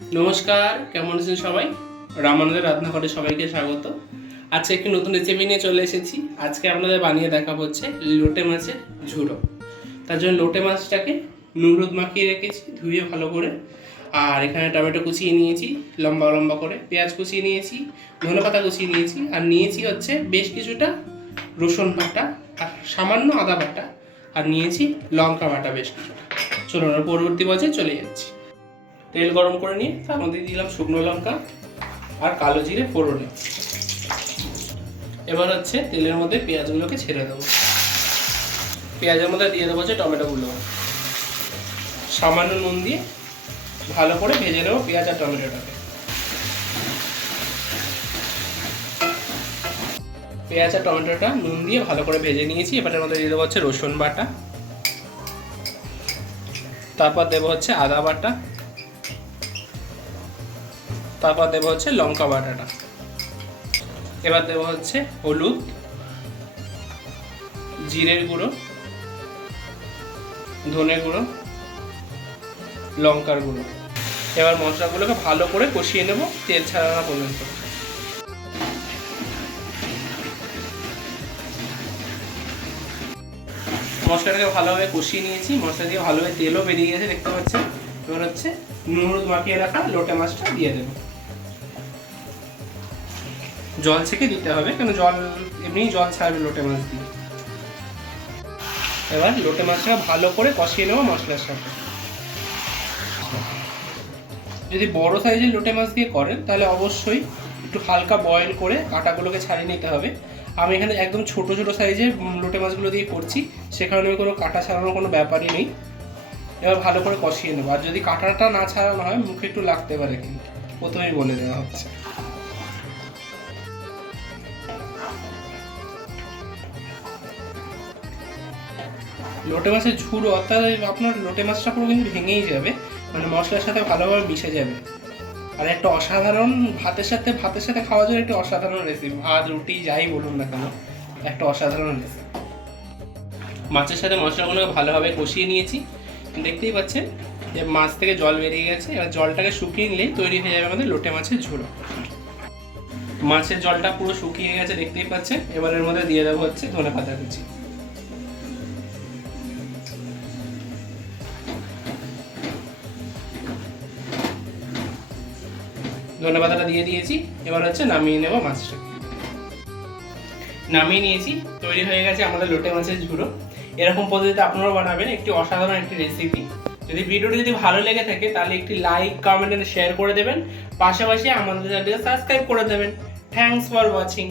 নমস্কার, কেমন আছেন সবাই? রামানুজের রান্নাঘরে সবাইকে স্বাগত। আজকে একটি নতুন রেসিপি নিয়ে চলে এসেছি। আজকে আপনাদের বানিয়ে দেখাবো হচ্ছে লোটে মাছের ঝুড়ো। তার জন্য লোটে মাছটাকে নুন হলুদ মাখিয়ে রেখেছি, ধুয়ে ভালো করে। আর এখানে টমেটো কুচিয়ে নিয়েছি লম্বা লম্বা করে, পেঁয়াজ কুচিয়ে নিয়েছি, ধনেপাতা কুচিয়ে নিয়েছি, আর নিয়েছি হচ্ছে বেশ কিছুটা রসুন বাটা আর সামান্য আদা বাটা, আর নিয়েছি লঙ্কা বাটা বেশ কিছুটা। চলুন পরবর্তী পর্যায়ে চলে যাচ্ছি। তেল গরম করে নিয়ে তার মধ্যে দিলাম শুকনো লঙ্কা আর কালো জিরে ফোড়নে। এবার হচ্ছে তেলের মধ্যে পেঁয়াজগুলোকে ছেড়ে দেবো। পেঁয়াজের মধ্যে দিয়ে দেবো হচ্ছে টমেটোগুলো। সামান্য নুন দিয়ে ভালো করে ভেজে নেবো পেঁয়াজ আর টমেটোটাকে। পেঁয়াজ আর টমেটোটা নুন দিয়ে ভালো করে ভেজে নিয়েছি। এবারের মধ্যে দিয়ে দেবো হচ্ছে রসুন বাটা, তারপর দেবো হচ্ছে আদা বাটা, তারপর দেবো হচ্ছে লঙ্কা বাটাটা। এবার দেবো হচ্ছে হলুদ, জিরের গুঁড়ো, ধনে গুঁড়ো, লঙ্কার গুঁড়ো। এবার মশলাগুলোকে ভালো করে কষিয়ে নেব তেল ছাড়ানো পর্যন্ত। মশলাটাকে ভালোভাবে কষিয়ে নিয়েছি, মশলা দিয়ে ভালোভাবে তেলও বেরিয়ে গেছে দেখতে পাচ্ছেন। এবার হচ্ছে নুন হলুদ মাখিয়ে রাখা লোটে মাছটা দিয়ে দেবো। জল ছেঁকে দিতে হবে, কেন জল এমনি জল ছাড়বে লোটে মাছ দিয়ে। এবার লোটে মাছটা ভালো করে কষিয়ে নেবো মশলার সাথে। যদি বড় সাইজের লোটে মাছ দিয়ে করেন তাহলে অবশ্যই একটু হালকা বয়েল করে কাঁটাগুলোকে ছাড়িয়ে নিতে হবে। আমি এখানে একদম ছোট ছোট সাইজের লোটে মাছগুলো দিয়ে করছি, সে কারণে আমি কোনো কাঁটা ছাড়ানোর কোনো ব্যাপারই নেই। এবার ভালো করে কষিয়ে নেবো। আর যদি কাঁটাটা না ছাড়ানো হয় মুখে একটু লাগতে পারে, কিন্তু প্রথমেই বলে দেওয়া হচ্ছে। লোটে মাছের ঝুড়ো অর্থাৎ আপনার লোটে মাছটা পুরো কিন্তু ভেঙেই যাবে, মানে মশলার সাথে ভালোভাবে মিশে যাবে। আর একটা অসাধারণ ভাতের সাথে খাওয়ার জন্য একটা অসাধারণ রেসিপি। ভাত রুটি যাই বলুন না কেন, একটা অসাধারণ রেসিপি। মাছের সাথে মশলাগুলোকে ভালোভাবে কষিয়ে নিয়েছি, দেখতেই পাচ্ছেন যে মাছ থেকে জল বেরিয়ে গেছে। এবার জলটাকে শুকিয়ে নিলেই তৈরি হয়ে যাবে আমাদের লোটে মাছের ঝোল। মাছের জলটা পুরো শুকিয়ে গেছে দেখতেই পাচ্ছেন। এবার এর মধ্যে দিয়ে দেবো হচ্ছে ধনেপাতা কুচি। ধনেপাতাটা দিয়ে দিয়েছি। এবার হচ্ছে নামিয়ে নেব মাছটা। নামিয়ে নিয়েছি, তৈরি হয়ে গেছে আমাদের লোটে মাছের ঝুড়ো। এরকম পদ্ধতিতে আপনারাও বানাবেন, একটি অসাধারণ একটি রেসিপি। যদি ভিডিওটি যদি ভালো লেগে থাকে তাহলে একটি লাইক, কমেন্ট এন্ড শেয়ার করে দেবেন। পাশাপাশি আমাদের চ্যানেলটিকে সাবস্ক্রাইব করে দেবেন। Thanks for watching.